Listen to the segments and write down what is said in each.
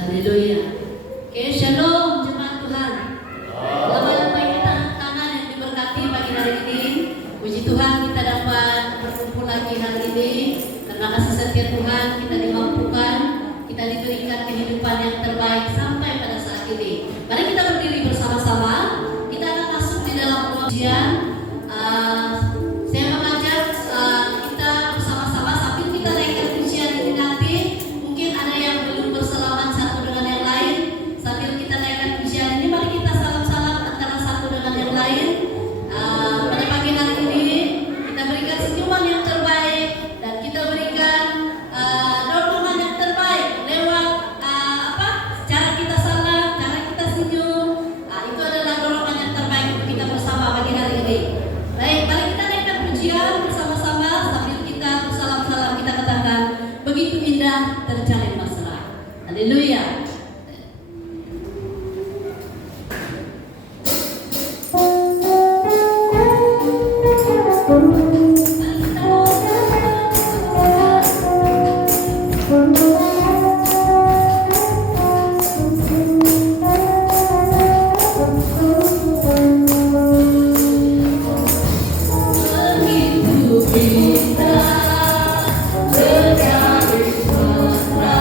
Haleluya. Oke, shalom jemaat Tuhan. Lama-lama kita tangan yang diberkati pagi hari ini. Puji Tuhan kita dapat berkumpul lagi hari ini. Terima kasih setia Tuhan, kita dimampukan, kita diberikan kehidupan yang terbaik sampai pada saat ini. Mari kita berdiri bersama-sama. Kita akan masuk di dalam ujian. Saya mengajak kita bersama-sama sambil kita naikkan pujian ini nanti. Mungkin ada yang belum bersalaman satu dengan yang lain. Sambil kita naikkan pujian ini, mari kita salam-salam antara satu dengan yang lain. Pada pagi hari ini kita berikan senyuman yang terbaik dan kita berikan dorongan yang terbaik lewat cara kita salam, cara kita senyum. Itu adalah dorongan yang terbaik untuk kita bersama pagi hari ini. Baik, mari kita naikkan pujian bersama-sama sambil kita bersalam-salam, kita katakan begitu indah terjalin mesra. Haleluya. Begitu indah terjalin mesra.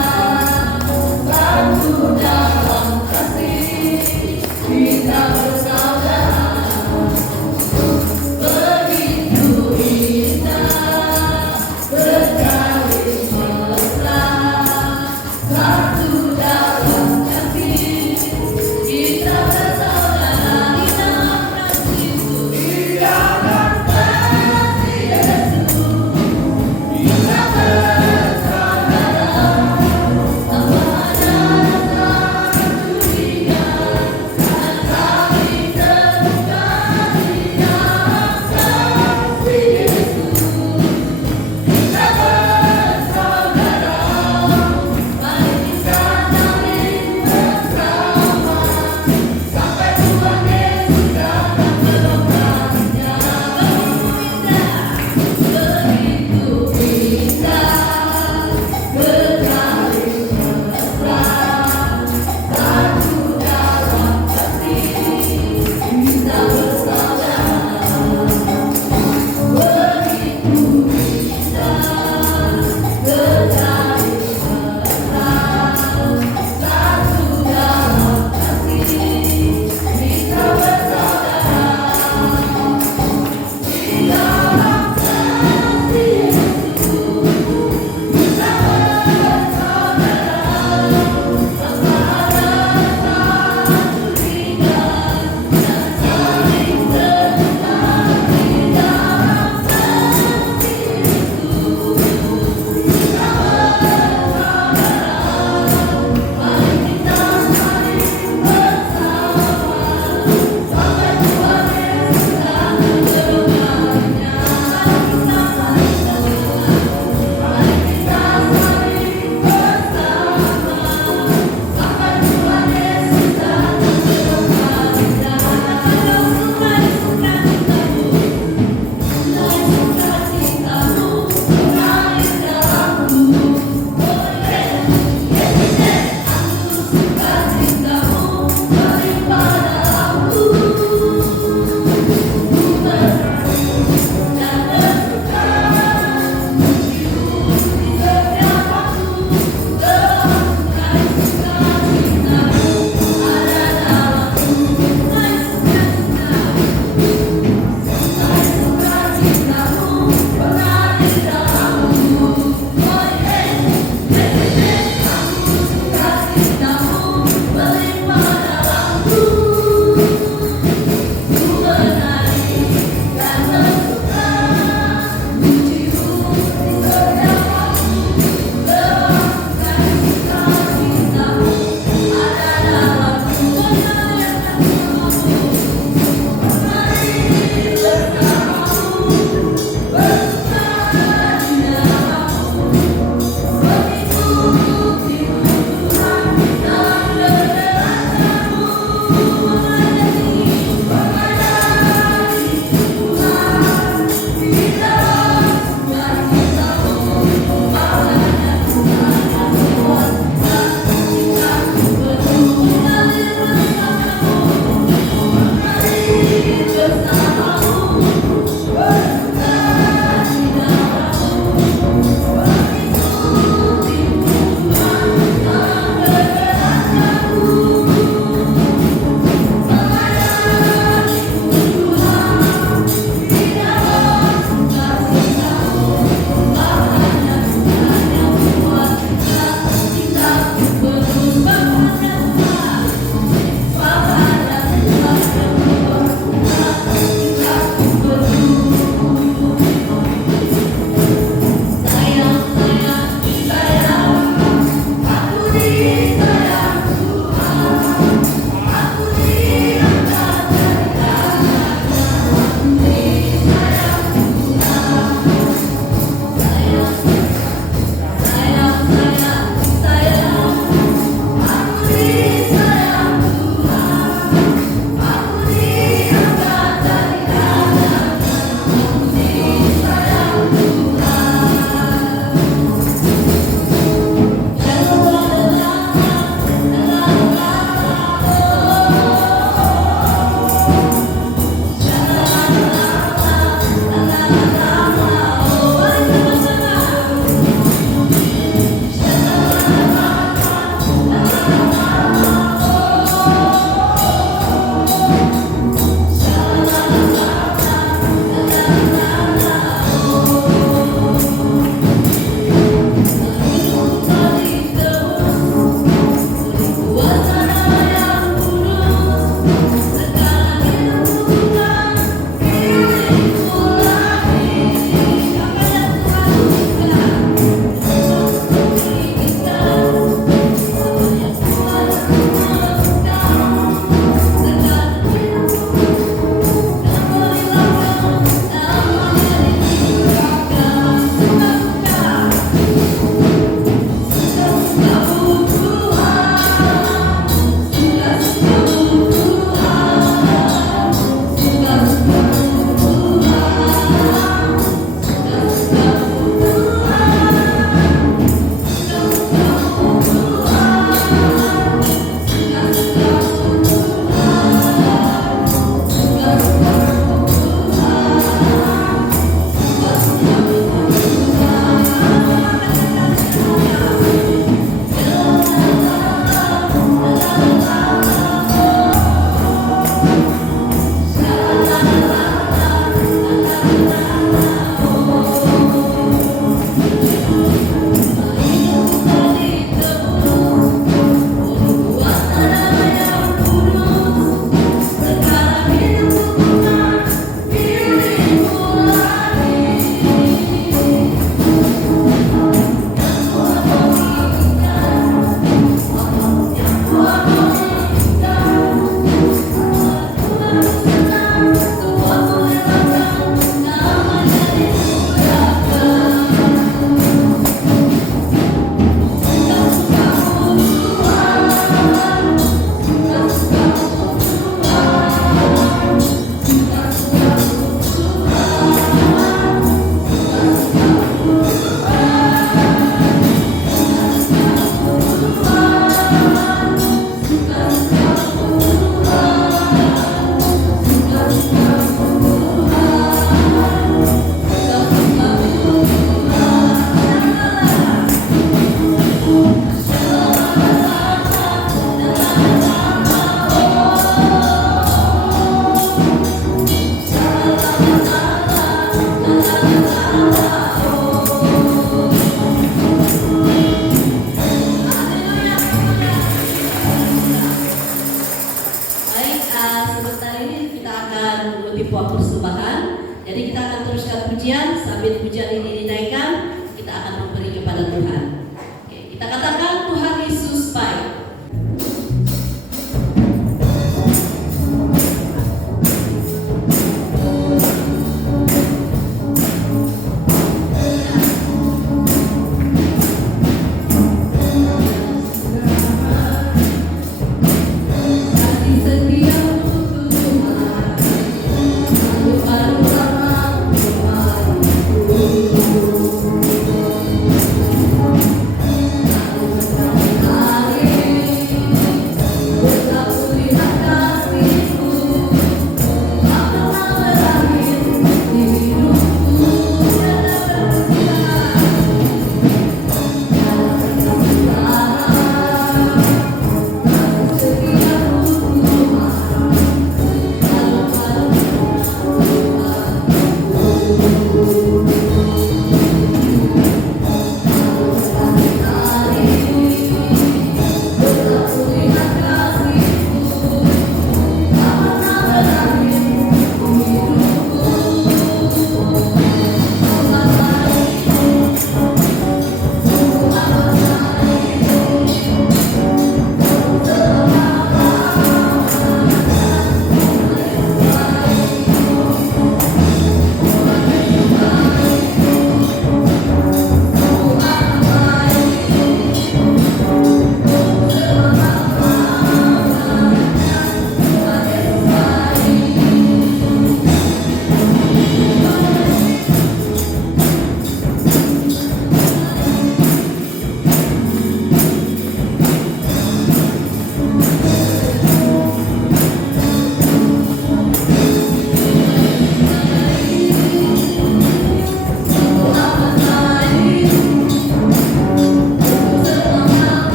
Puak Persembahan. Jadi kita akan teruskan pujian, sambil pujian ini dinaikkan, kita akan memberi kepada Tuhan. Oke, kita katakan Tuhan Yesus baik.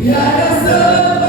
Tiada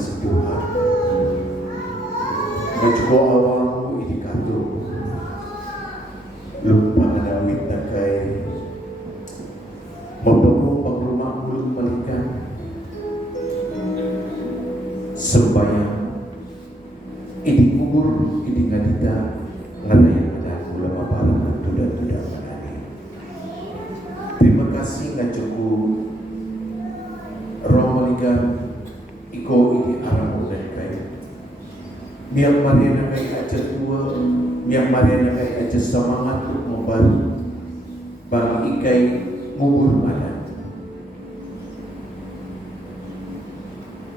kasih Tuhan. Ngajuko awalmu indikator lupa ada minta kai membangun rumah belum balikan sembayang ini kubur ini ngadita ngadaya ada ulama barang tuda-tuda manani. Terima kasih ngajuko Romaligan iko ini arang udah kai biar Mariana kai aja tua biar Mariana kai aja semangat untuk membantu bagi ikai ngubur ada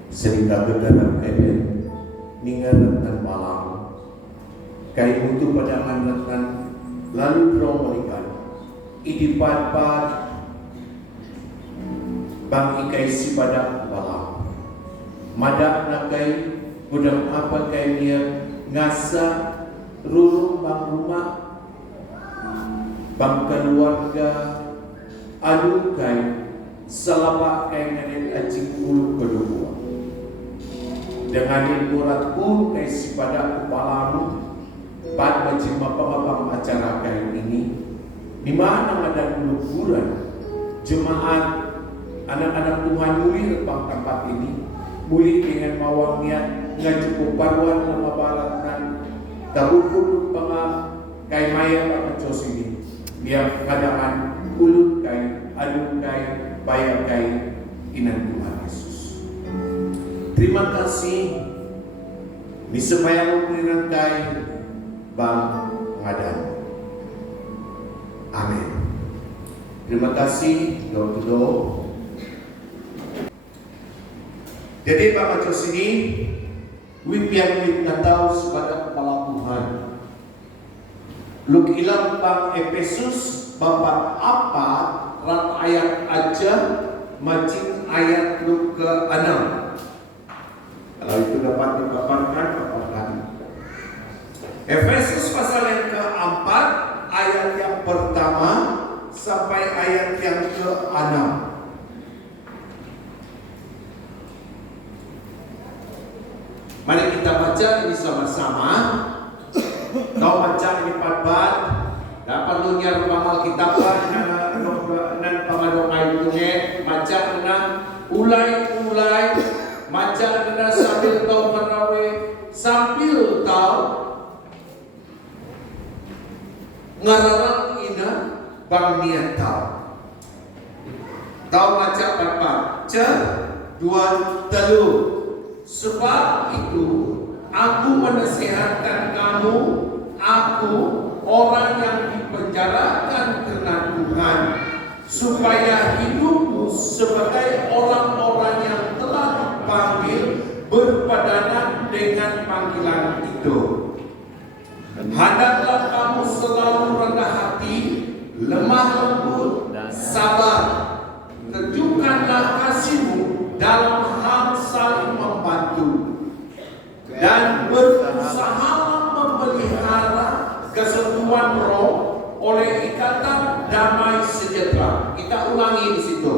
sehingga berdarah kalian ningaran dan malam kai mutu pada manatan lalu Romaligan idipat-pat bang ikai si pada balam madak nakai gudang apa kai dia ngasa rulung bang rumah bang keluarga adu kai selapa kai nganin acing ulu kedua dengan uratku kai si pada balamu bad macam apa acara kai ini di mana ada kuburan jemaat anak-anak Tuhan muli repang tempat ini muli dengan mawang niat ngajuko parwan nama baratan tarukur panga kay maya pangacos ini dia kadaan ulut kay adun kay bayar kay inan Tuhan Yesus. Terima kasih misabayang kuriran kay Bang Ngadan. Amin. Terima kasih do. Jadi Pak Macos ini wimpian Natal sebagai kepala Tuhan. Luk ilang Bang Efesus bapak apa rat ayat aja macing ayat luk ke-6. Kalau itu dapat dipaparkan, paparkan. Efesus pasal yang ke-4 ayat yang pertama sampai ayat yang ke-6. Mari kita baca ini sama-sama. Kau baca ini pat-pat. Dapat lunyar pamal kitab dan pamadongai tunge. Baca dengan ulai-ulai. Baca dengan sambil kau merawe. Sambil kau ngararang ina bang niat kau. Kau baca pat-pat. Dua telu. Sebab itu aku menasihatkan kamu, aku orang yang dipenjarakan karena Tuhan, supaya hidupmu sebagai orang-orang yang telah dipanggil berpadanan dengan panggilan itu. Hendaklah kamu selalu rendah hati, lemah lembut, sabar. Tunjukkanlah kasihmu dalam hal saling membantu dan berusaha memelihara kesatuan roh oleh ikatan damai sejahtera. Kita ulangi di situ.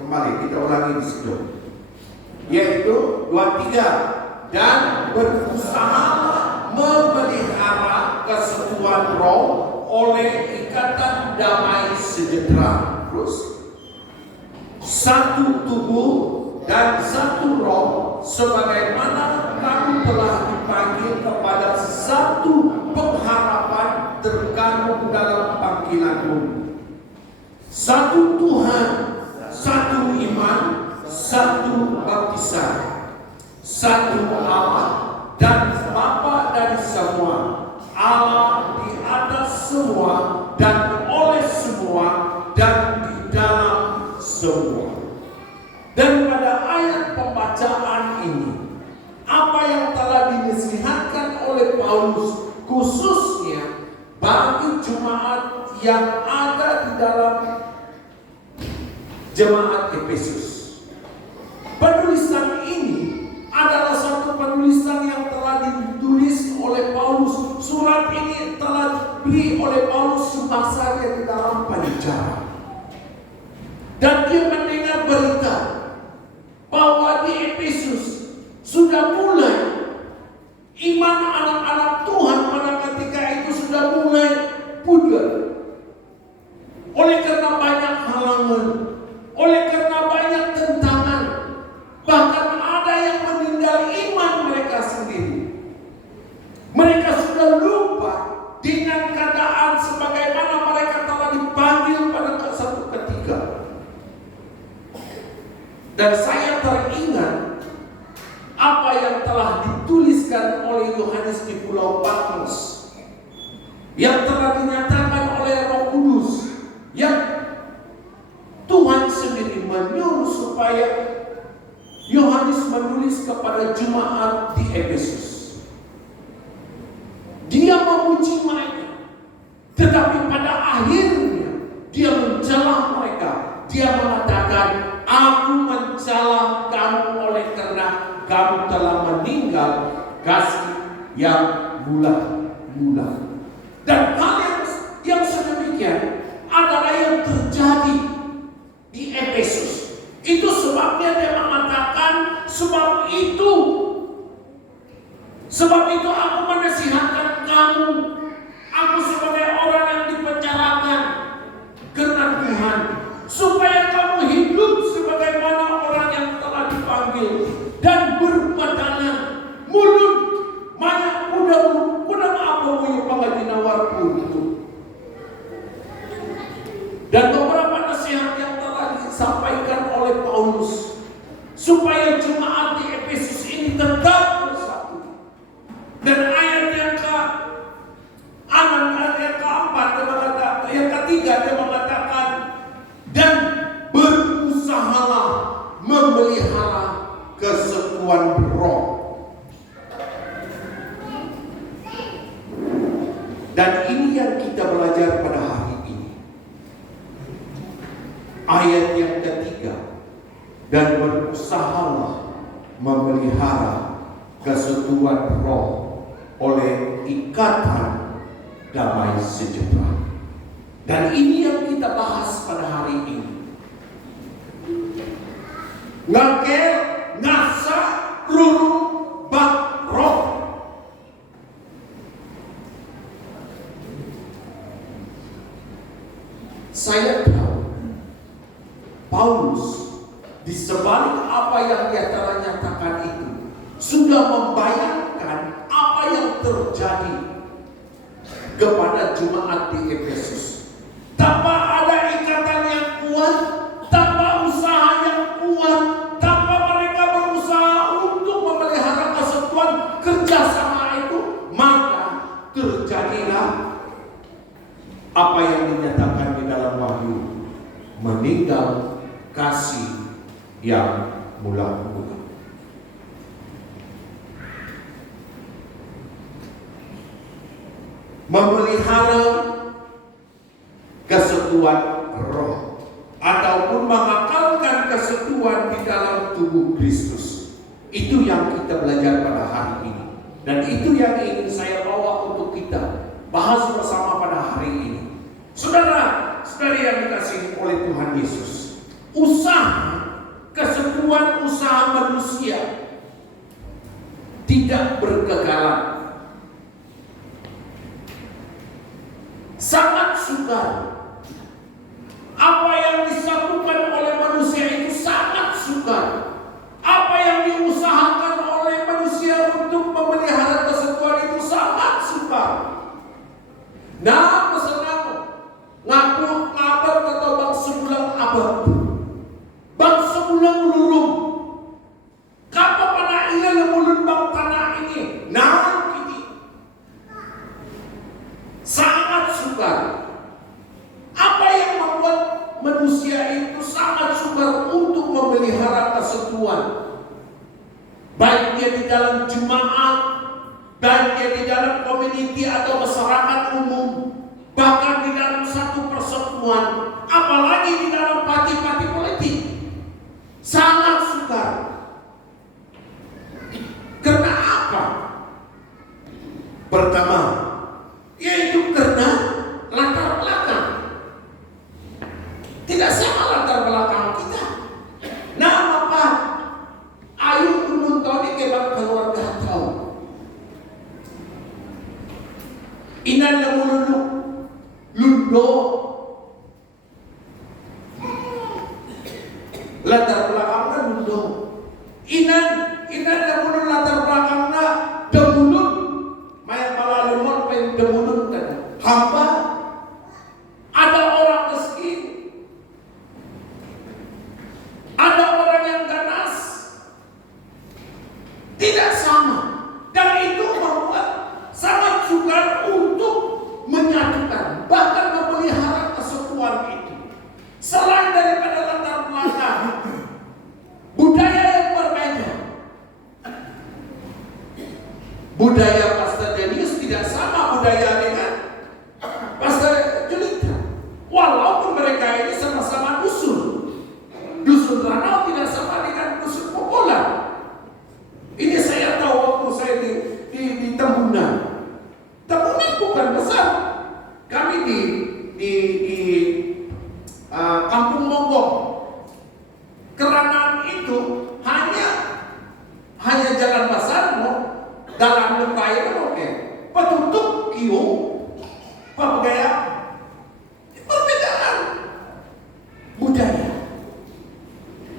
Kembali kita ulangi di situ. Yaitu 23 dan berusaha memelihara kesatuan roh oleh ikatan damai sejahtera. Terus satu tubuh dan satu roh, sebagaimana kamu telah dipanggil kepada satu pengharapan terkandung dalam panggilanmu. Satu Tuhan, satu iman, satu baptisan, satu Allah dan Bapa dari semua, Allah di atas semua dan oleh semua dan di dalam semua. Dan pada ayat pembacaan ini, apa yang telah dinasihatkan oleh Paulus khususnya bagi jemaat yang ada di dalam jemaat Efesus. Penulisan ini adalah satu penulisan yang telah ditulis oleh Paulus. Surat ini telah diberi oleh Paulus semasa di dalam penjara. Dan dia mendengar berita bahwa di Efesus sudah Dan saya teringat apa yang telah dituliskan oleh Yohanes di Pulau Patmos, yang telah dinyatakan oleh Roh Kudus, yang Tuhan sendiri menyuruh supaya Yohanes menulis kepada jemaat di Efesus. Dia memuji mereka, tetapi pada akhirnya dia mencela mereka. Dia mengatakan, aku mencela kamu oleh karena kamu telah meninggal kasih yang mula-mula. Dan hal yang sedemikian adalah yang terjadi di Efesus. Itu sebabnya dia mengatakan, sebab itu aku menasihatkan kamu, aku sebagai orang yang dipenjarakan karena Tuhan, supaya kamu hidup sebagaimana orang yang telah dipanggil dan berpadanan mulut banyak kuda apa punya pangadinawar itu. Dan beberapa nasihat yang telah disampaikan oleh Paulus supaya jemaat di Efesus ini tetap bersatu. Dan ayat yang keempat, yang ketiga dia mengatakan, dan berusahalah memelihara kesatuan roh. Dan ini yang kita belajar pada hari ini. Ayat yang ketiga, dan berusahalah memelihara kesatuan roh oleh ikatan damai sejahtera. Dan ini yang kita bahas pada hari ini. Ngakel, ngasa, luru, bak, roh. Saya tahu Paulus di sebalik apa yang dia telah nyatakan itu sudah membayangkan apa yang terjadi kepada jemaat di Efesus. Tanpa ada ikatan yang kuat, tanpa usaha yang kuat, tanpa mereka berusaha untuk memelihara kesatuan kerjasama itu, maka terjadilah apa yang dinyatakan di dalam Wahyu, meninggal kasih yang mula-mula. Memelihara kesatuan roh ataupun mengakalkan kesatuan di dalam tubuh Kristus. Itu yang kita belajar pada hari ini. Dan itu yang ingin saya bawa untuk kita bahas bersama pada hari ini. Saudara-saudari yang dikasihi oleh Tuhan Yesus, usaha kesatuan, usaha manusia tidak berkekalan. Sangat sukar. Apa yang disatukan oleh manusia itu sangat sukar. Apa yang diusahakan oleh manusia untuk memelihara kesatuan itu sangat sukar. Nah, pesananku ngaku ngabar atau bang sebulan abad, bang sebulan lurung. Kapa pada ila lemulun bang tanah ini. Nah, ini sangat sukar. Apa yang membuat manusia itu sangat sukar untuk memelihara kesatuan? Baik dia di dalam jemaat, baik dia di dalam komuniti atau masyarakat umum, bahkan di dalam satu persatuan, apalagi di dalam parti-parti politik, sangat sukar. Karena apa? Pertama, yaitu karena latar belakang. Tidak sama latar belakang kita. Nah, apa? Ayo menuntoni kebat keluarga tahu. Inan yang mulunuk lundo. Latar belakangnya lundo. Inan yang mulun latar belakangnya demulut. Maya malalumon pen demulut kan. Hamba. Ada orang miskin. Ada orang yang dusun Ranau tidak sama dengan dusun Popolan. Ini saya tahu waktu saya di Tambunan. Tambunan bukan besar. Kami di Kampung Monggong. Keranaan itu hanya jalan besar, dalam lembayan, oke. Petutup kiu, pegaya, perbedaan budaya.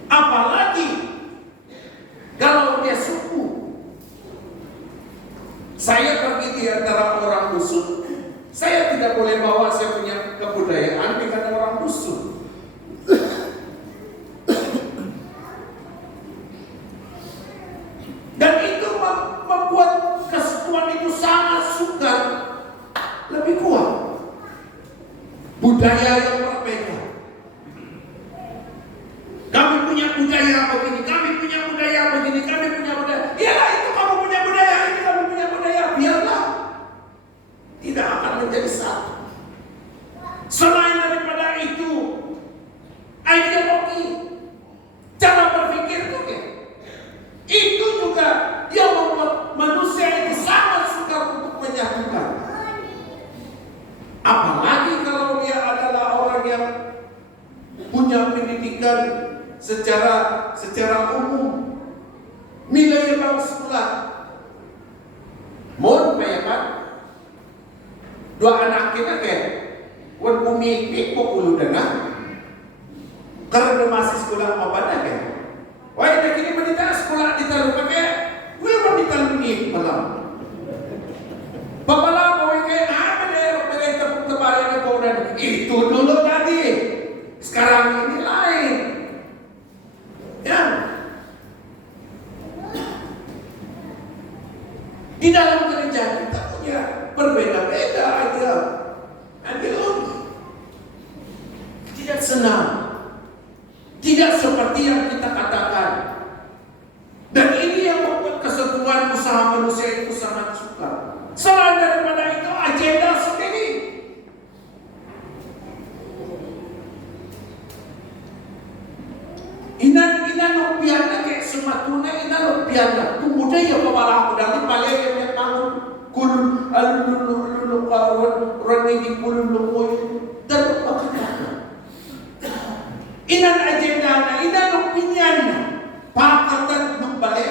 Apalagi kalau dia suku. Saya pergi di antara orang dusun, saya tidak boleh bawa saya punya kebudayaan dengan orang dusun. Dan itu membuat kesatuan itu sangat sukar, lebih kuat. Budaya yang berbeda. Kami punya budaya begini, kami punya budaya begini, kami punya budaya. Iyalah, itu kamu punya budaya, ini kamu punya budaya. Biarlah, tidak akan menjadi satu. Selain daripada itu, ideologi, cara berpikir itu juga yang membuat manusia itu sangat sukar untuk menyatukan. Apalagi kalau dia adalah orang yang punya pendidikan secara umum, nilai bangsa, mohon bayakan dua anak kita wan bumi pipo ulu dengar karena masih sekolah apa dah wah ini kini menita sekolah di talu pakai gue mau di talu ni malam papala kowe kayak apa deh pakai tepuk tebaran ke orang itu dulu tadi sekarang ini lain ya. Di dalam gereja kita punya berbeda-beda aja ideologi, tidak senang, tidak seperti yang kita katakan. Dan ini yang membuat kesatuan usaha manusia itu sangat sukar. Selain daripada itu agenda sendiri. Ina lupiana kayak sematuna ina lupiana. Tumuda ya pabala ko dali pale yang pangun kulun alulu karuan rani di kulun lumoy dan pakakana. Inan agenda na ina lupinyan pakatan ng bale.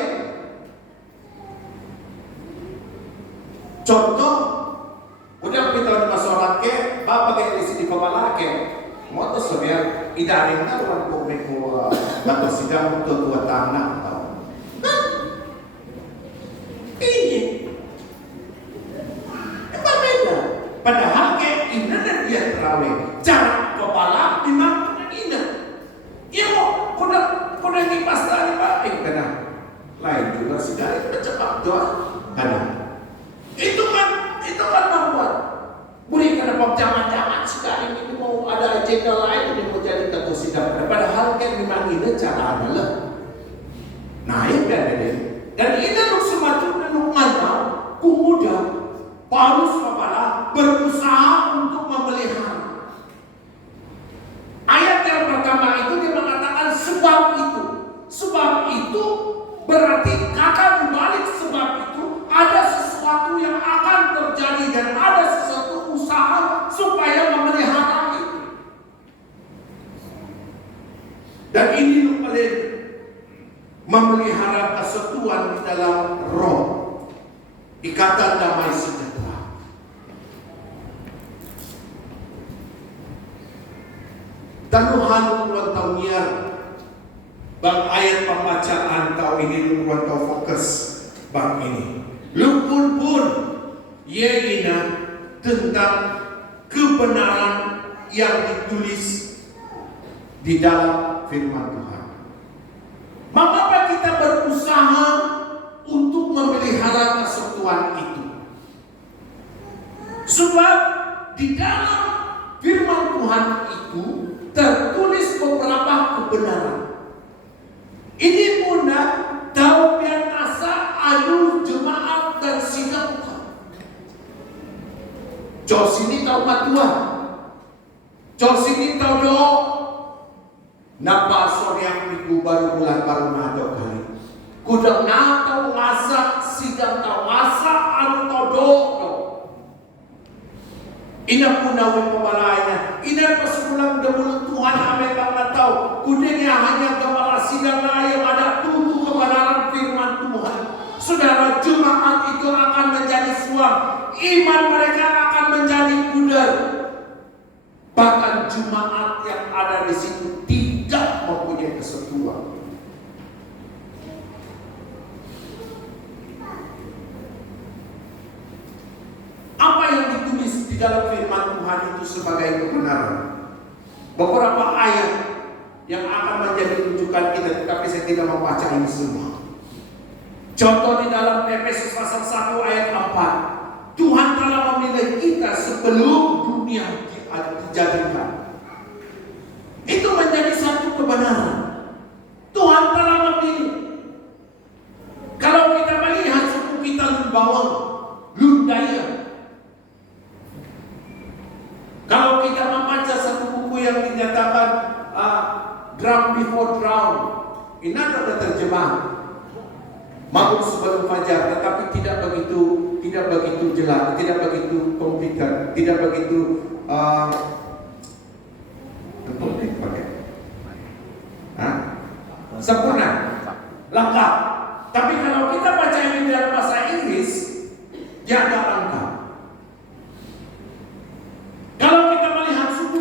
Contoh, udah kita masalah ke bapak di sini pabala ke. Moto sabihan idaring na ruang publiko dapat sidang untuk 2 tahun na tao. Ini berbeda. Padahal kayak ina na dia terawe. Cara kepala memang ina. Iya mo, kuna kipas tadi pak. Kena lain juga sih dari cepat doa. Kena. Itu kan membuat boleh karena pemjaman-jaman sekarang ini mau ada agenda lain yang mau jadi ketua sidang. Padahal kan memang ini cara adalah naik dan ini lu semacam lu mantau pemuda Paulus Papala berusaha untuk memelihara. Ayat yang pertama itu dia mengatakan sebab itu berarti akan dibalik sebab itu ada sesuatu yang akan terjadi dan ada sesuatu usaha supaya memelihara itu. Dan ini paling memelihara kesatuan di dalam roh, ikatan damai sejahtera. Tanuhan luang tahunnya bang ayat pembacaan tahun ini luang tahu fokus bang ini. Lupun pun ina tentang kebenaran yang ditulis di dalam firman Tuhan. Mengapa kita berusaha untuk memelihara kesatuan itu? Sebab di dalam firman Tuhan itu tertulis beberapa kebenaran. Ini puna taubian asa alu jemaat dan sidang Tuhan. Jos ini tahu matuan. Jos ini tahu doa. Napa yang minggu baru bulan baru nado kali. Kudang natau masak sidang tau masak anu tau do. Ina punawin pemalainya. Ina pasulang dahulu Tuhan ame bang tahu. Kudengnya hanya kepala sidang yang ada tutu kebenaran firman Tuhan. Saudara, jemaat itu akan menjadi suam. Iman mereka akan menjadi pudar. Bahkan jemaat yang ada di situ tidak mempunyai kesatuan. Apa yang ditulis di dalam firman Tuhan itu sebagai kebenaran? Beberapa ayat yang akan menjadi rujukan kita, tetapi saya tidak membaca ini semua. Contoh di dalam Efesus pasal 1 ayat 4. Tuhan telah memilih kita sebelum dunia dijadikan. Itu menjadi satu kebenaran. Tuhan telah memilih. Kalau kita melihat suku kita Lumbawang, Lundaya. Kalau kita membaca satu buku yang dinyatakan Drown Before Drown, ini ada terjemah mabuk sebelum fajar, tetapi tidak begitu jelas, tidak begitu komplikat, tidak begitu sempurna, lengkap. Tapi kalau kita baca ini dalam bahasa Inggris, dia agak lengkap. Kalau kita melihat suku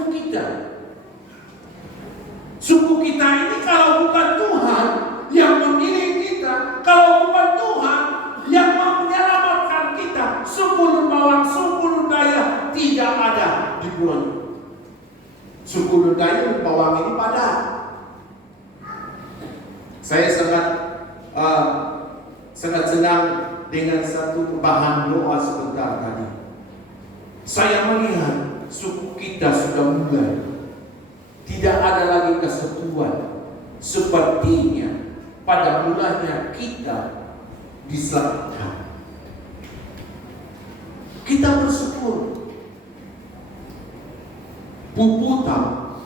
kita ini kalau bukan Tuhan yang memilih kita, kalau bukan Tuhan yang menyelamatkan kita, suku Lumbawang, suku Lundaya tidak ada di bulan. Suku Lundaya, Lumbawang ini padat. Saya sangat senang dengan satu bahan doa sebentar tadi. Saya melihat suku kita sudah mulai tidak ada lagi kesatuan. Sepertinya pada mulanya kita diselamatkan. Kita bersyukur. Puputan,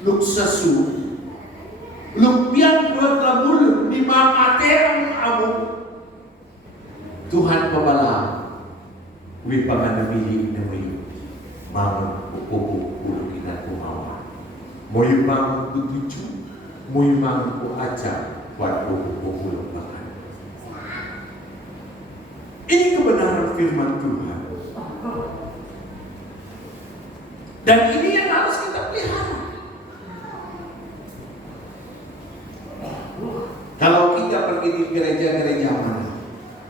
luksasu, lumpian buat labul lima mateang amu. Tuhan pembala, wipangan namili namili, mau pupu ulu kita kumawa. Moy mang tujuh, moy mang ku aja buat pupu lembakan. Ini kebenaran firman Tuhan. Dan ini yang harus kita pelihara. Kalau kita pergi di gereja-gereja mana,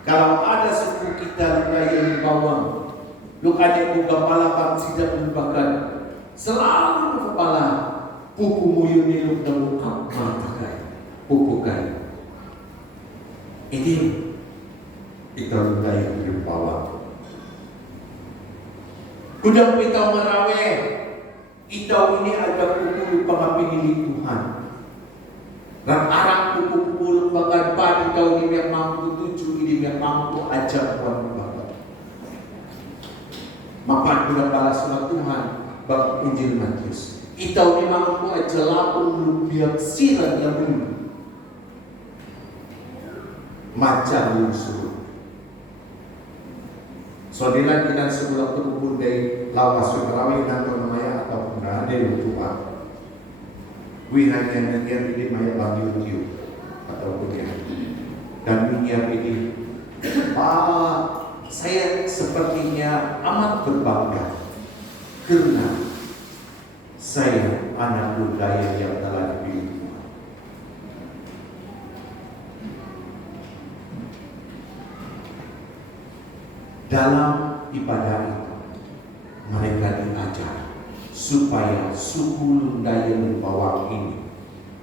kalau ada suku kita Lundaya Lumbawang, lukanya buka kepala bangsi dan melupakan selalu kepala pupu muyun niluk dan muka matakai pupukan. Ini kita Lundaya Lumbawang. Kudang pitau merawe, itau ini ada pupu pengapilih Tuhan. Dan arang pupu-pupu lembaga padi tau ini yang mampu tuju, ini yang mampu ajar Tuhan lembaga. Makan bulan balas surat Tuhan bab Injil Matius. Itau ini mampu ajar lapun lubiak silan yang dulu. Macan lusuh. Saudara kita sebulan terhubung dari lawas Sumerawi atau namanya atau ada yang Tuhan. Wihan yang nantian ini maya bagi ujiu atau punya. Dan minyak ini, saya sepertinya amat berbangga karena saya anak Lundaya yang telah dipilih Tuhan. Dalam ibadah itu mereka diajar supaya suku Lundaya Lumbawang ini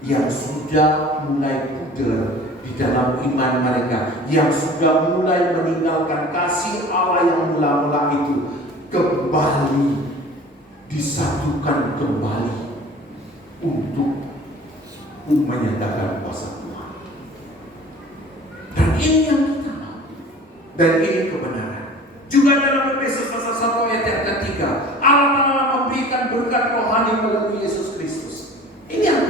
yang sudah mulai pudar di dalam iman mereka, yang sudah mulai meninggalkan kasih Allah yang mula-mula itu, kembali disatukan kembali untuk menyatakan kuasa Tuhan. Dan ini yang kita mau. Dan ini kebenaran. Juga dalam Efesus pasal 1 ayat yang ketiga, Allah telah memberikan berkat rohani melalui Yesus Kristus. Ini yang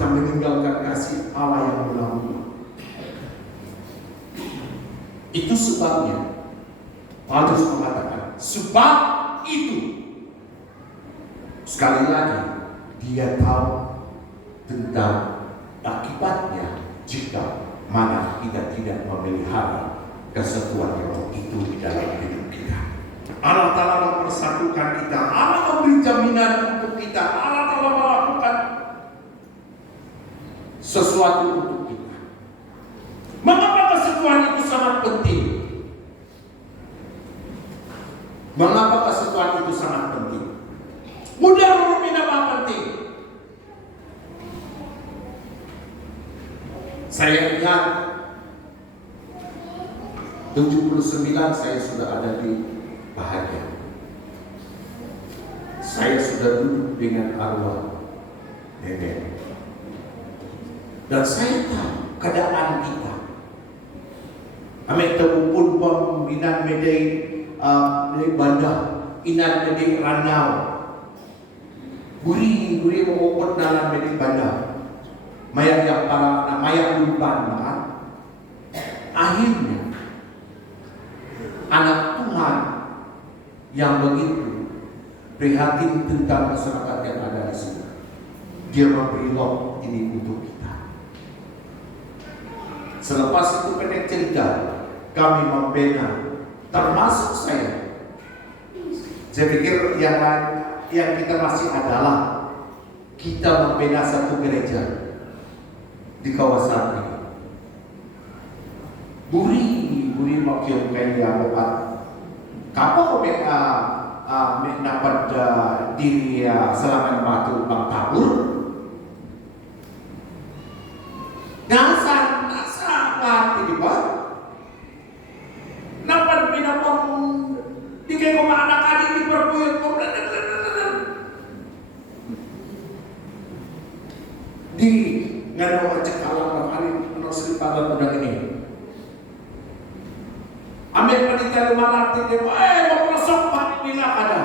kita meninggalkan kasih Allah yang mula-mula. Itu sebabnya Paulus mengatakan, sebab itu, sekali lagi dia tahu tentang akibatnya jika mana kita tidak memelihara kesatuan roh itu di dalam hidup kita. Allah Ta'ala mempersatukan kita, Allah memberi jaminan untuk kita, Allah Ta'ala melakukan sesuatu untuk kita. Mengapa kesatuan itu sangat penting? Mengapa kesatuan itu sangat penting? Mudah rumin apa penting? Saya ingat 79 saya sudah ada di bahagia. Saya sudah duduk dengan arwah nenek. Dan saya tahu keadaan kita. Kami temukan pembinaan medai bandar, inan medai ranau. Guri mengukut dalam medai bandar. Mayat yang para mayat lumban kan. Akhirnya anak Tuhan yang begitu prihatin tentang masyarakat yang ada di sini. Dia memberi loh ini untuk kita. Selepas itu pendek cerita, kami membina, termasuk saya. Saya pikir yang kita masih adalah kita membina satu gereja di kawasan ini. Buri makin kaya lepat. Kapo dapat diri selangan batu bang tabur. Nasa di bawah. Dapat binapang di kayak anak adik di perpuyut di ngadawa cekalang kali menurut seripadan udang ini. Ambil pendidikan malati dia, mau pelosok pak bila ada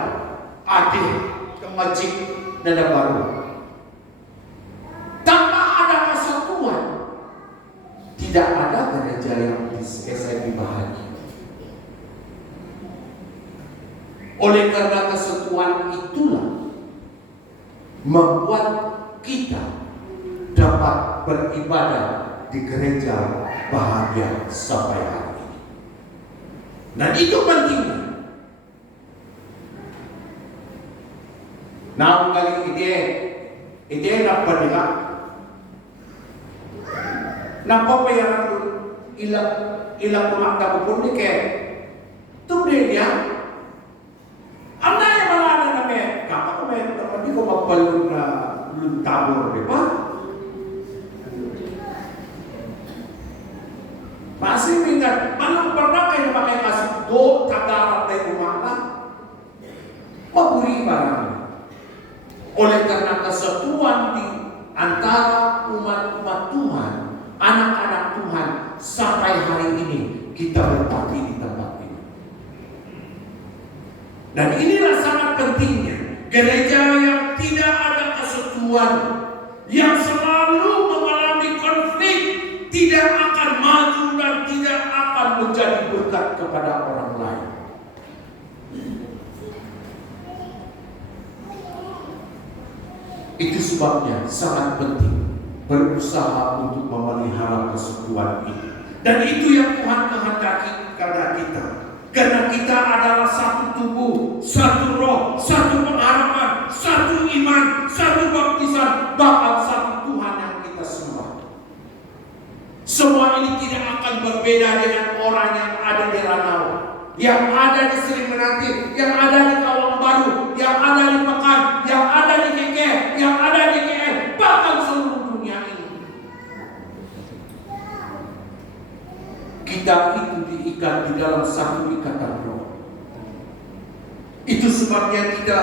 adik ke masjid nada baru. Tanpa ada kesatuan, tidak ada gereja yang SIP bahagia. Oleh karena kesatuan itulah membuat kita dapat beribadah di gereja bahagia sampai hari ini. Dan itu pentingnya. Nah, kali ide dapat dengar. Napa yang ilang pemakta pun ni ke? Tu dia. Anda yang malah ada namanya. Kakak kau main tapi kau bapalun belum tabur deh pak. Masih ingat, mana pernah kayak pakai kasut do tagarak dari rumah lah? Memberi barang. Oleh karena kesatuan di antara umat Tuhan, anak-anak Tuhan sampai hari ini kita berbakti di tempat ini. Dan inilah sangat pentingnya gereja yang tidak ada kesatuan, yang selalu mengalami konflik, tidak akan maju dan tidak akan menjadi berkat kepada orang lain. Itu sebabnya sangat penting berusaha untuk memelihara kesatuan ini. Dan itu yang Tuhan kehendaki kepada kita. Karena kita adalah satu tubuh, satu roh, satu pengharapan, satu iman, satu baptisan, bahkan satu Tuhan yang kita sembah. Semua ini tidak akan berbeda dengan orang yang ada di Ranau, yang ada di Sri Menanti, yang ada di Kawang Baru, yang ada di Pekan, yang ada di Keke, yang ada di KL, bahkan seluruh dunia ini. Kita itu diikat di dalam satu ikatan roh. Itu sebabnya kita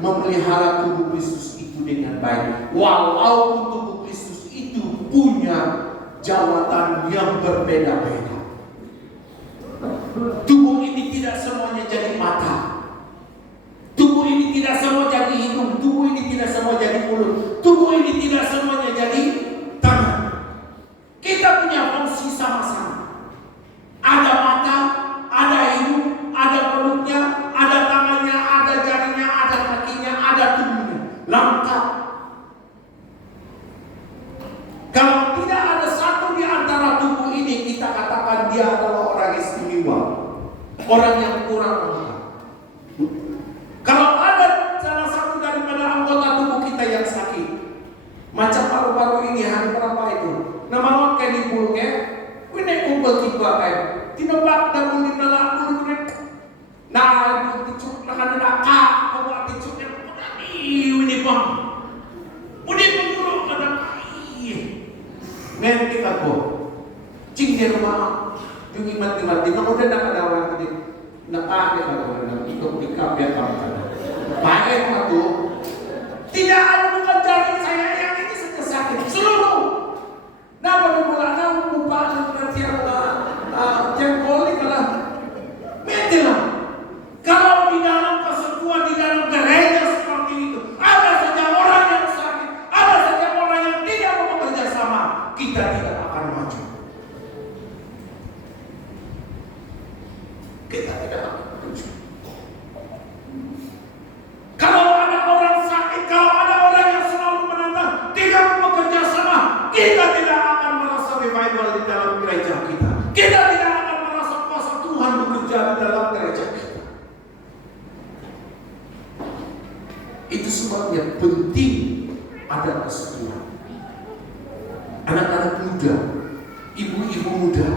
memelihara tubuh Kristus itu dengan baik. Walaupun tubuh Kristus itu punya jawatan yang berbeda-beda. Tubuh ini tidak semuanya jadi mata. Tubuh ini tidak semua jadi hidung. Tubuh ini tidak semua jadi mulut. Tubuh ini tidak semuanya jadi orang yang kurang lengkap. Kalau ada salah satu daripada anggota tubuh kita yang sakit, macam paru-paru ini hari berapa itu? Nama lo kayak di bulungnya, ini kumpul kita kayak tinopak dan mulai nalak mulai nah dicuk lakan ada bawa dicuknya ini bang, udah pengurus ada nanti aku cingkir rumah jungi mati-mati nak udah nak ada orang tadi nak ada kalau nak ikut dikap ya kamu baik aku tidak ada bukan jari saya yang ini sakit seluruh nah pada mulanya lupa nanti jengkol kalah metilah kalau di dalam persekutuan di dalam gereja seperti itu ada saja orang yang sakit ada saja orang yang tidak mau bekerja sama kita tidak akan maju. Kita tidak akan maju. Kalau ada orang sakit, kalau ada orang yang selalu menentang, tidak mau bekerja sama, kita tidak akan merasa revival di dalam gereja kita. Kita tidak akan merasa kuasa Tuhan bekerja di dalam gereja kita. Itu sebabnya penting ada kesatuan. Anak-anak muda, ibu-ibu muda,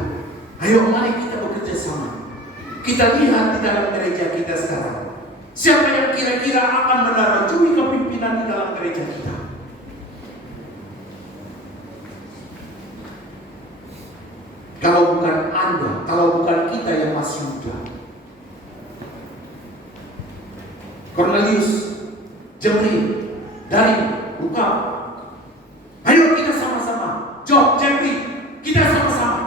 ayo mari kita bekerja sama. Kita lihat di dalam gereja kita sekarang, siapa yang kira-kira akan mendarajui kepimpinan di dalam gereja kita? Kalau bukan Anda, kalau bukan kita yang masih muda. Cornelius, Jeffrey, Dari, Luka. Ayo kita sama-sama. Job, Jeffrey, kita sama-sama.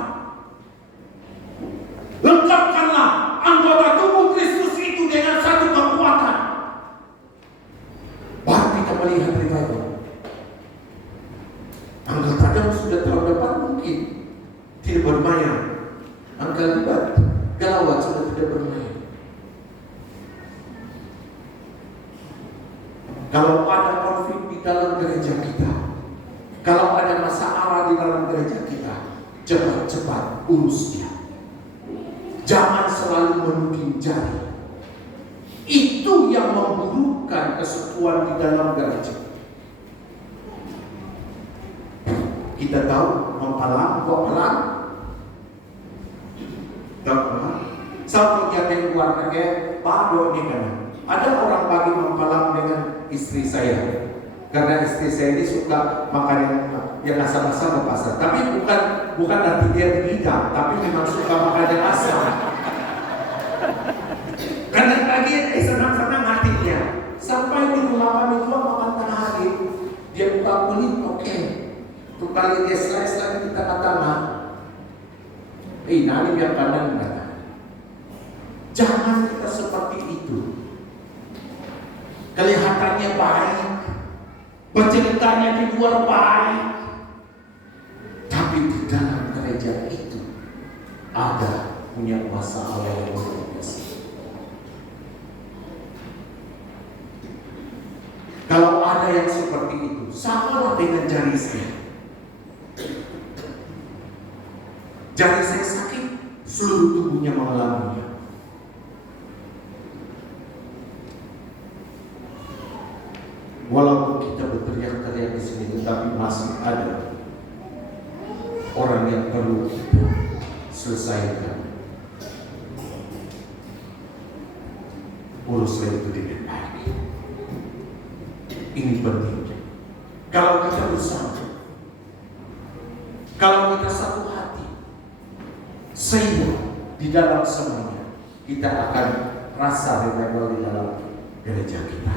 Lengkapkanlah anggota tubuh Kristus itu dengan satu kekuatan. Baru kita melihat revival. Anggota Adam sudah tahun depan mungkin tidak bermain. Angka libat, galawat sudah tidak bermain. Kalau ada konflik di dalam gereja kita, kalau ada masalah di dalam gereja kita, cepat-cepat urus dia. Jangan selalu menuding jari. Itu yang memburukkan kesatuan di dalam gereja. Kita tahu mempalang, palang. Tahu satu yang keluar kayak pado ini kan. Ada orang pagi mempalang dengan istri saya. Karena istri saya ini suka makan yang asam-asam ke pasar. Tapi bukan nanti dia berhidang, tapi memang suka makan yang asam. Karena lagi senang-senang hatinya. Sampai di rumah kami tua makan tengah hari, dia buka kulit, oke. Tuh kali dia slice lagi di tengah-tengah. Nali biar kanan enggak. Jangan kita seperti itu. Kelihatannya baik, berceritanya di luar baik, tapi di dalam gereja itu ada punya kuasa Allah yang luar biasa. Kalau ada yang seperti itu, sama dengan jari saya. Jari saya sakit, seluruh tubuhnya mengalaminya. Walaupun kita berteriak-teriak di sini, tetapi masih ada orang yang perlu kita selesaikan. Uruslah itu dengan baik. Ini penting. Kalau kita bersama, kalau kita satu hati, sehingga di dalam semuanya kita akan rasa revival di dalam gereja kita.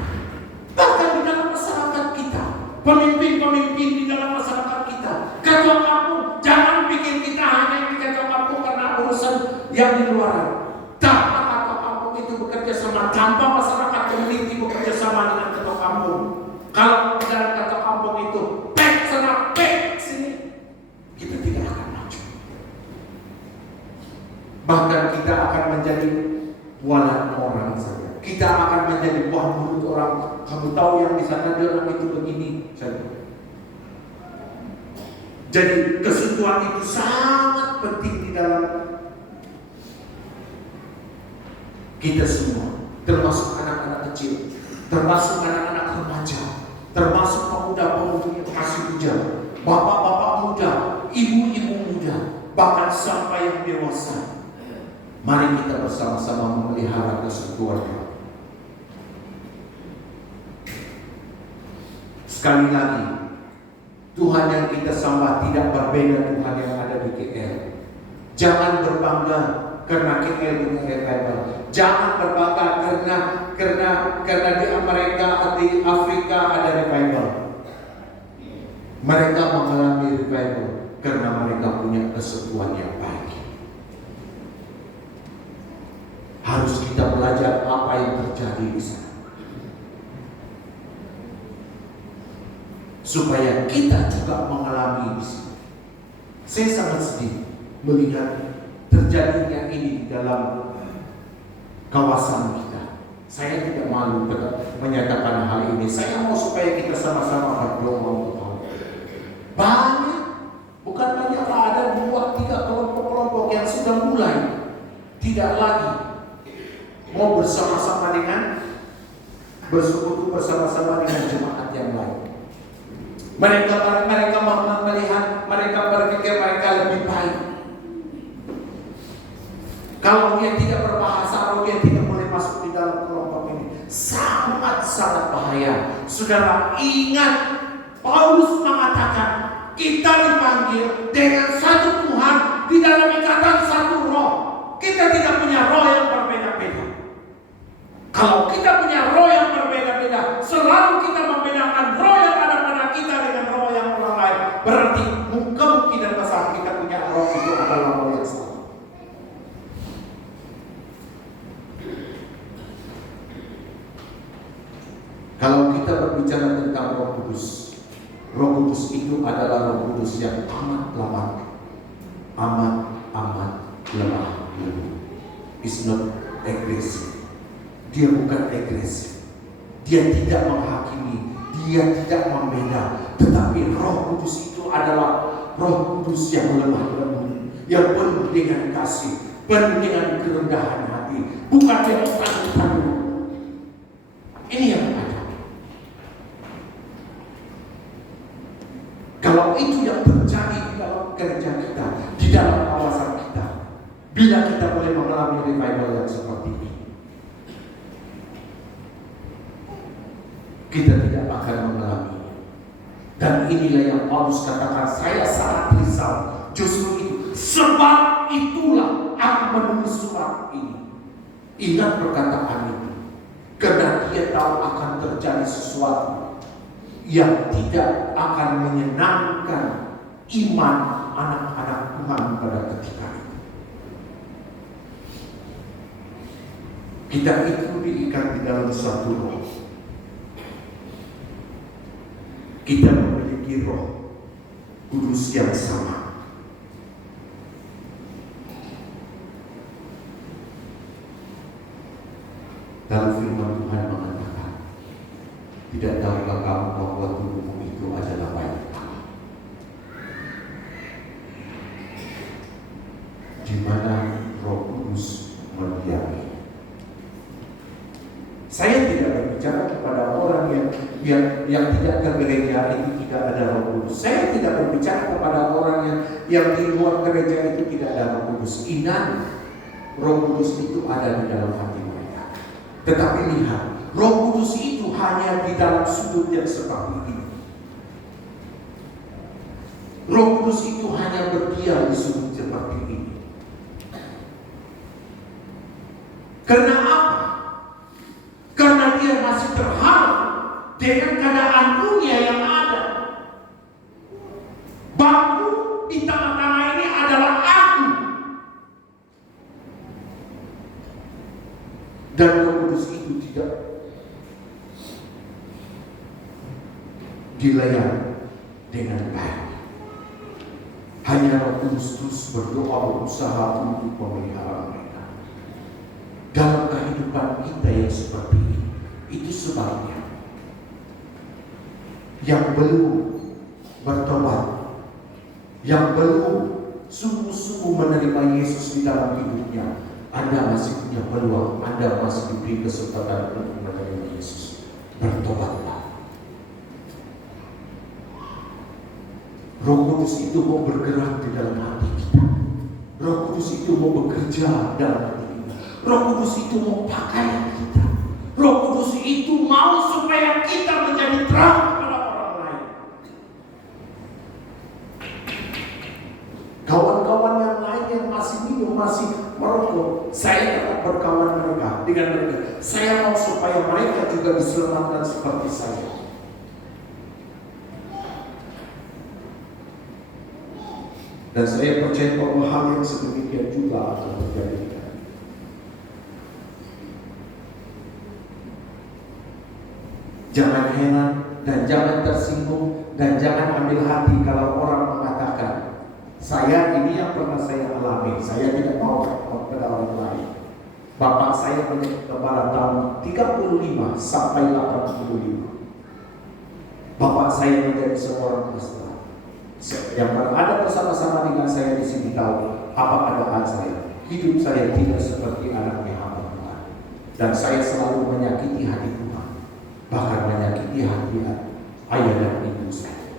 Bahkan di dalam masyarakat kita, pemimpin-pemimpin di dalam masyarakat kita, ketua kampung, jangan pikir kita hanya di ketua kampung karena urusan yang di luar. Tanpa ketua kampung itu bekerja sama, tanpa masyarakat community bekerja sama dengan ketua kampung. Kalau dalam ketua kampung itu pek sana, pek sini, kita tidak akan maju. Bahkan kita akan menjadi bualan orang saja. Kita akan menjadi buah mulut orang. Kamu tahu yang di sana dia orang itu begini saja. Jadi kesatuan itu sangat penting di dalam Kita semua, termasuk anak-anak kecil, termasuk anak-anak remaja, termasuk pemuda-pemudi yang masih muda, bapak-bapak muda, ibu-ibu muda, bahkan sampai yang dewasa. Mari kita bersama-sama memelihara kesatuan. Sekali lagi, Tuhan yang kita sembah tidak berbeda Tuhan yang ada di KL. Jangan berbangga karena KL punya revival. Jangan berbangga karena di Amerika atau di Afrika ada revival. Mereka mengalami revival karena mereka punya kesatuan yang baik. Harus kita belajar apa yang terjadi di sana, supaya kita juga mengalami di sini. Saya sangat sedih melihat terjadinya ini di dalam kawasan kita. Saya tidak malu menyatakan hal ini. Saya mau supaya kita sama-sama berdoa untuk hal ini. Banyak, bukan banyak, ada 2-3 kelompok-kelompok yang sudah mulai tidak lagi mau bersama-sama dengan bersekutu bersama-sama dengan jemaat yang lain. Mereka melihat, mereka berpikir mereka lebih baik. Kalau dia tidak berbahasa roh, dia tidak boleh masuk di dalam kelompok ini. Sangat-sangat bahaya. Saudara, ingat Paulus mengatakan kita dipanggil dengan satu Tuhan di dalam ikatan satu roh. Kita tidak punya roh yang berbeda-beda. Kalau kita punya roh yang berbeda-beda, selalu kita membedakan roh yang ada pada kita dengan roh yang orang lain. Berarti kemungkinan besar kita punya roh itu adalah roh yang salah. Kalau kita berbicara tentang Roh Kudus itu adalah Roh Kudus yang amat lemah, amat lemah. It's not aggressive. Dia bukan agresif. Dia tidak menghakimi. Dia tidak membela. Tetapi Roh Kudus itu adalah Roh Kudus yang lemah lembut, yang penuh dengan kasih, penuh dengan kerendahan hati. Bukan yang tangguh-tangguh. Ini yang ada. Kalau itu yang terjadi di dalam gereja kita, di dalam kawasan kita, bila kita boleh mengalami revival yang seperti ini, kita tidak akan mengalami. Dan inilah yang Paulus katakan, saya sangat risau. Justru itu, sebab itulah aku menulis surat ini. Ingat perkataan itu, karena dia tahu akan terjadi sesuatu yang tidak akan menyenangkan iman anak-anak Tuhan pada ketika itu. Kita itu diikat di dalam satu roh. Kita memiliki Roh Kudus yang sama. Dalam firman Tuhan mengatakan, tidak tahukah kamu bahwa tubuhmu itu adalah bait Allah, di mana Roh Kudus mendiami. Saya tidak berbicara kepada orang yang tidak ke gereja itu tidak ada Roh Kudus. Saya tidak berbicara kepada orang yang di luar gereja itu tidak ada Roh Kudus. Ingat, Roh Kudus itu ada di dalam hati mereka. Tetapi lihat, Roh Kudus itu hanya di dalam sudut yang seperti ini. Roh Kudus itu hanya berdiam di sudut seperti ini. Karena apa? Karena dia masih terharu dengan keadaan dunia yang ada. Bangku di tengah-tengah ini adalah aku. Dan Roh Kudus itu tidak dilayani dengan baik. Hanya Roh Kudus terus berdoa, berusaha untuk memelihara mereka. Dalam kehidupan kita yang seperti ini, itu sebabnya yang belum bertobat, yang belum sungguh-sungguh menerima Yesus di dalam hidupnya, Anda masih punya peluang, Anda masih diberi kesempatan untuk menerima Yesus. Bertobatlah. Roh Kudus itu mau bergerak di dalam hati kita. Roh Kudus itu mau bekerja dalam hati kita. Roh Kudus itu mau pakai kita. Roh Kudus itu mau supaya kita menjadi terang kepada orang lain. Kawan-kawan yang lain yang masih minum, masih merokok, saya tetap berkawan dengan mereka. Saya mau supaya mereka juga diselamatkan seperti saya. Dan saya percaya bahwa hal yang sedemikian juga akan terjadi. Jangan heran dan jangan tersinggung dan jangan ambil hati kalau orang mengatakan, saya ini yang pernah saya alami, saya tidak mau kepada orang lain. Bapak saya menjadi kepala tahun 35 sampai 85. Bapak saya menjadi seorang pastor. Yang berada bersama-sama dengan saya di sini tahu apa keadaan saya. Hidup saya tidak seperti anaknya hamba Tuhan. Dan saya selalu menyakiti hati Tuhan, bahkan menyakiti hati ayah dan ibu saya.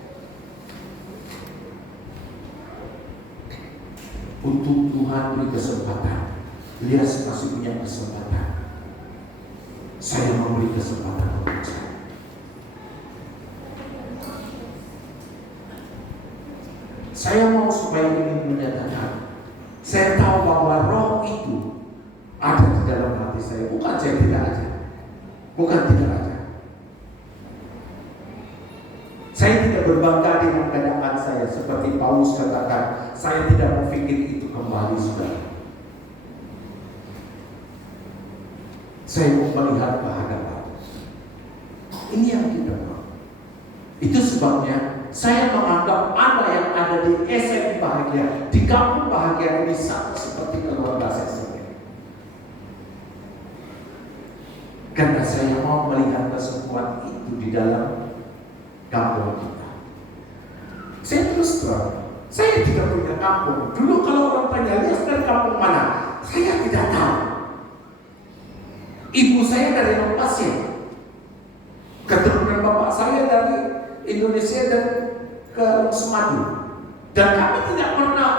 Untuk Tuhan beri kesempatan, dia masih punya kesempatan. Saya memberi kesempatan untuk saya. Saya mau supaya ini menyatakan, saya tahu bahwa roh itu ada di dalam hati saya. Bukan saya tidak ada. Bukan tidak ada. Saya tidak berbangga dengan keadaan saya. Seperti Paulus katakan, saya tidak berpikir itu kembali sudah. Saya mau melihat ke hadapan. Ini yang kita mau. Itu sebabnya saya menganggap Anda yang ada di SM Bahagia, di kampung bahagia ini sama seperti keluarga saya sendiri. Karena saya mau melihat kesempurnaan itu di dalam kampung kita. Saya terus terang, saya tidak punya kampung. Dulu kalau orang tanya, lihat dari kampung mana? Saya tidak tahu. Ibu saya dari Pasir, keturunan bapak saya dari Indonesia dan ke Semadu. Dan kami tidak pernah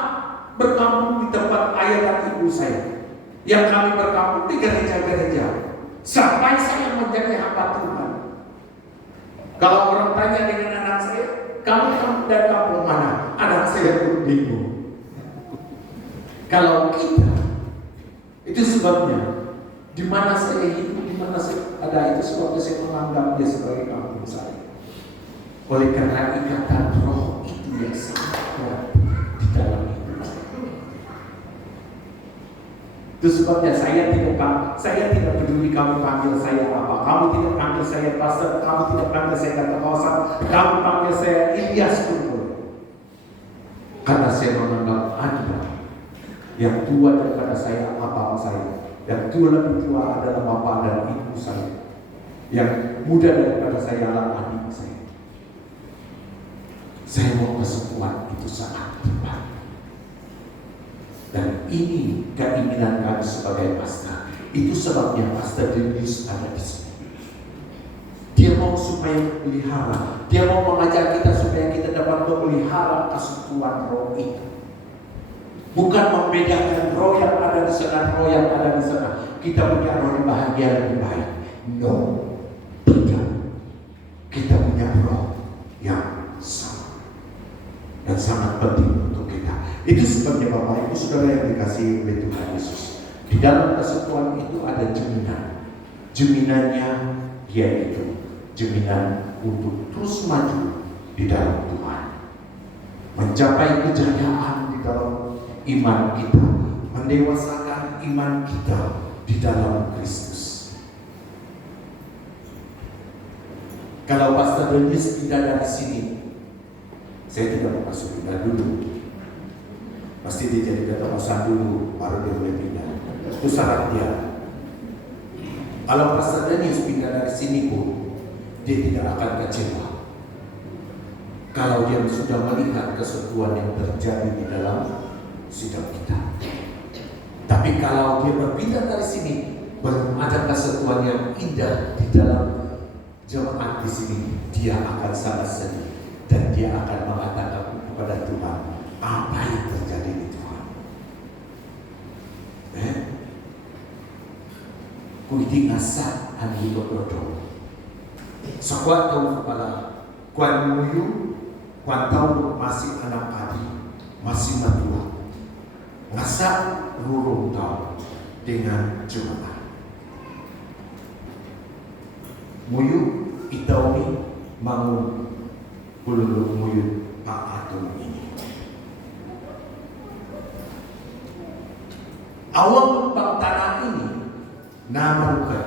berkampung di tempat ayah dan ibu saya. Yang kami berkampung di gereja-gereja. Sampai saya menjadi hamba Tuhan. Kalau orang tanya dengan anak saya, kamu dari kampung mana? Anak saya pun bingung. Kalau kita, itu sebabnya, di mana saya hidup, di mana saya ada, itu sebabnya saya menganggap dia sebagai kampung saya. Oleh karena ikatan roh itu yang sangat kuat di dalam hidup saya. Itu sebabnya saya tidak peduli kamu panggil saya apa. Kamu tidak panggil saya pastor, kamu tidak panggil saya kata kawasan, kamu panggil saya Ilyas pun boleh. Karena saya menganggap Anda yang tua daripada saya, bapak saya. Yang tua lebih tua adalah bapak dan ibu saya. Yang muda daripada saya adalah adik saya. Saya mau kesempurnaan itu sangat tepat. Dan ini keinginan kami sebagai pastor. Itu sebabnya Pastor Dennis ada di sini. Dia mau supaya memelihara. Dia mau mengajar kita supaya kita dapat memelihara kesatuan roh itu. Bukan membedakan roh yang ada di sana, roh yang ada di sana. Kita punya roh yang bahagia lebih baik. No, tidak. Kita punya roh yang sama dan sangat penting untuk kita. Itu sebabnya Bapak Ibu Saudara yang dikasihi oleh Tuhan Yesus, di dalam kesatuan itu ada jaminan. Jaminannya yaitu jaminan untuk terus maju di dalam Tuhan, mencapai kejayaan di dalam iman kita, mendewasakan iman kita di dalam Kristus. Kalau Pastor Dennis pindah dari sini, saya tidak mau masuk pindah dulu. Pasti dia jadi ketua pasar dulu, baru dia boleh pindah. Itu syarat dia. Kalau Pastor Dennis pindah dari sini pun, dia tidak akan kecewa. Kalau dia sudah melihat kesatuan yang terjadi di dalam sidang kita. Tapi kalau dia berpindah dari sini, belum ada kesatuan yang indah di dalam jemaat di sini, dia akan sangat sedih dan dia akan mengatakan kepada Tuhan, apa yang terjadi di Tuhan? Kuidi ngasak andi berdoa. Sekuat tahu kepala, kuan muyu, kuan tahu masih anak adi, masih matua. Ngasak rurung tahu dengan jemaat. Muyu itaumi mangun pululu muyu Pak Atung ini. Awal numpang tanah ini nama bukan.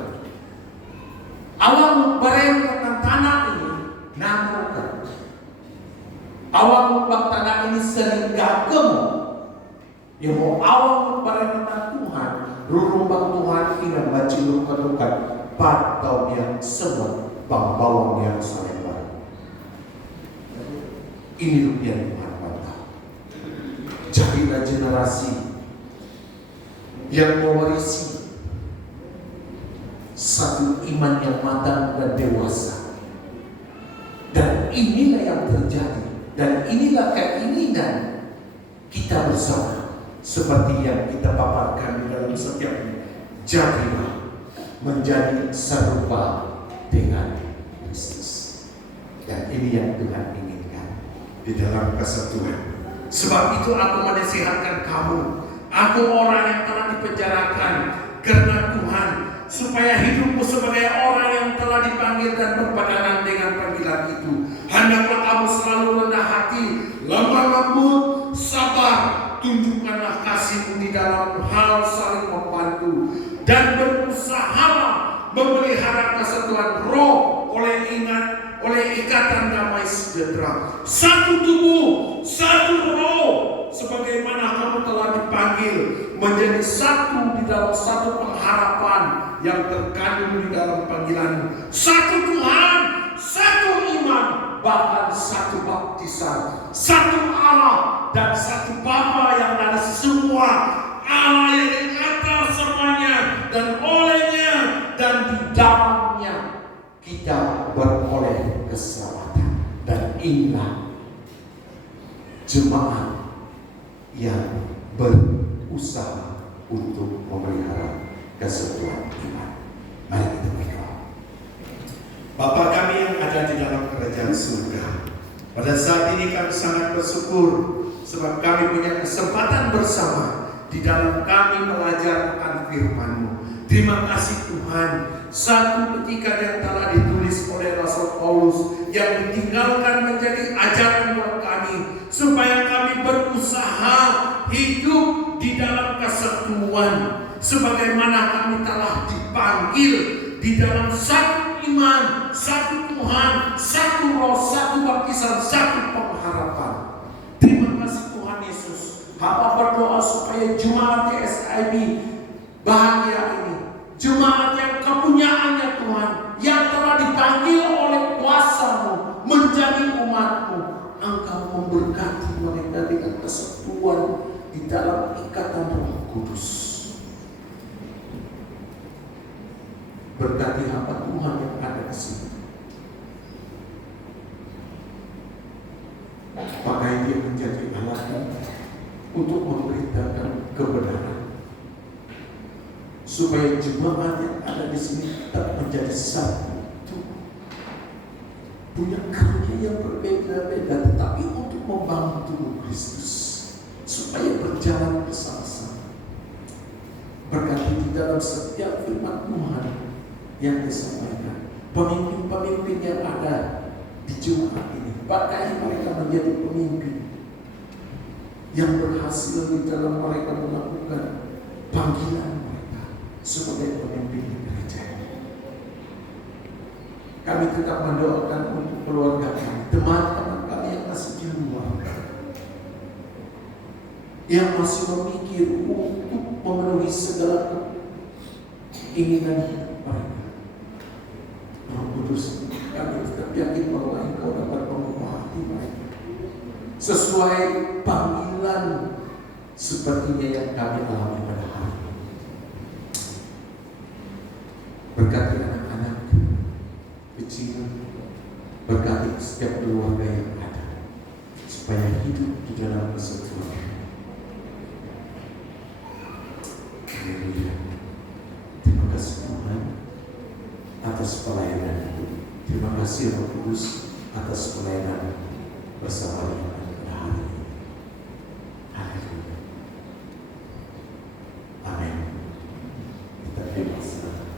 Awal numpang tentang tanah ini nama bukan. Awal numpang tanah ini sering gagem. Yang mau awal numpang tentang Tuhan, rurumbang Tuhan ini baca luka-luka patau yang sebut bawang yang salebar. Ini yang Tuhan kata. Jadilah generasi yang mewarisi satu iman yang matang dan dewasa. Dan inilah yang terjadi. Dan inilah keinginan kita bersama. Seperti yang kita paparkan di dalam setiap ini. Jadilah menjadi serupa dengan Kristus. Dan ini yang Tuhan inginkan di dalam kesatuan. Sebab itu aku menasihatkan kamu, aku orang yang telah dipenjarakan karena Tuhan, supaya hidupmu sebagai orang yang telah dipanggil dan berpadanan dengan panggilan itu. Hendaklah kamu selalu rendah hati, lemah lembut, sabar, tunjukkanlah kasihmu di dalam hal saling membantu, dan berusahalah memelihara kesatuan roh oleh ikatan damai sejahtera. Satu tubuh, satu roh, sebagaimana kamu telah dipanggil menjadi satu di dalam satu pengharapan yang terkandung di dalam panggilanmu. Satu Tuhan, satu iman, bahkan satu baptisan, satu Allah dan satu Bapa yang dari semua, Allah yang di atas semuanya dan olehnya dan di dalamnya kita beroleh keselamatan. Dan inilah jemaat yang berusaha untuk memelihara kesatuan iman. Mari kita berdoa. Bapa kami yang ada di dalam kerajaan surga, pada saat ini kami sangat bersyukur sebab kami punya kesempatan bersama di dalam kami belajar akan firman-Mu. Terima kasih Tuhan, satu petikan yang telah ditulis oleh Rasul Paulus yang ditinggalkan menjadi ajaran buat kami, supaya kami berusaha hidup di dalam kesatuan sebagaimana kami telah dipanggil di dalam satu iman, satu Tuhan, satu roh, satu baptisan, satu pengharapan. Terima kasih Tuhan Yesus. Hamba berdoa supaya jemaat TSIB bahagia ini, jemaat yang kepunyaannya Tuhan, yang telah dipanggil oleh kuasa-Mu menjadi umat-Mu, Engkau memberkati mereka dengan kesatuan di dalam ikatan Roh Kudus. Berkati hamba Tuhan yang ada di sini. Pakai dia menjadi alat untuk memberitakan kebenaran, supaya jemaat yang ada di sini tetap menjadi satu, punya karya yang berbeda-beda, tetapi untuk membantu Kristus supaya berjalan bersama-sama. Berkati di dalam setiap firman Tuhan yang disampaikan, pemimpin-pemimpin yang ada di jemaat ini, pakai mereka menjadi pemimpin yang berhasil di dalam mereka melakukan panggilan mereka sebagai pemimpin di gereja. Kami tetap mendoakan untuk keluarga kami, teman-teman kami yang masih di luar, yang masih memikir untuk memenuhi segala keinginan hidup mereka. Roh Kudus, kami tetap yakin bahwa Engkau dapat mengubah hati mereka sesuai panggilan sepertinya yang kami alami pada hari Berkati anak-anak kecil, berkati setiap keluarga yang ada, supaya hidup di dalam kesatuan. Haleluya. Terima kasih Tuhan atas pelayanan itu. Terima kasih Roh Kudus atas pelayanan bersama dengan pada hari ini. Haleluya. Amin. Kita terima kasih.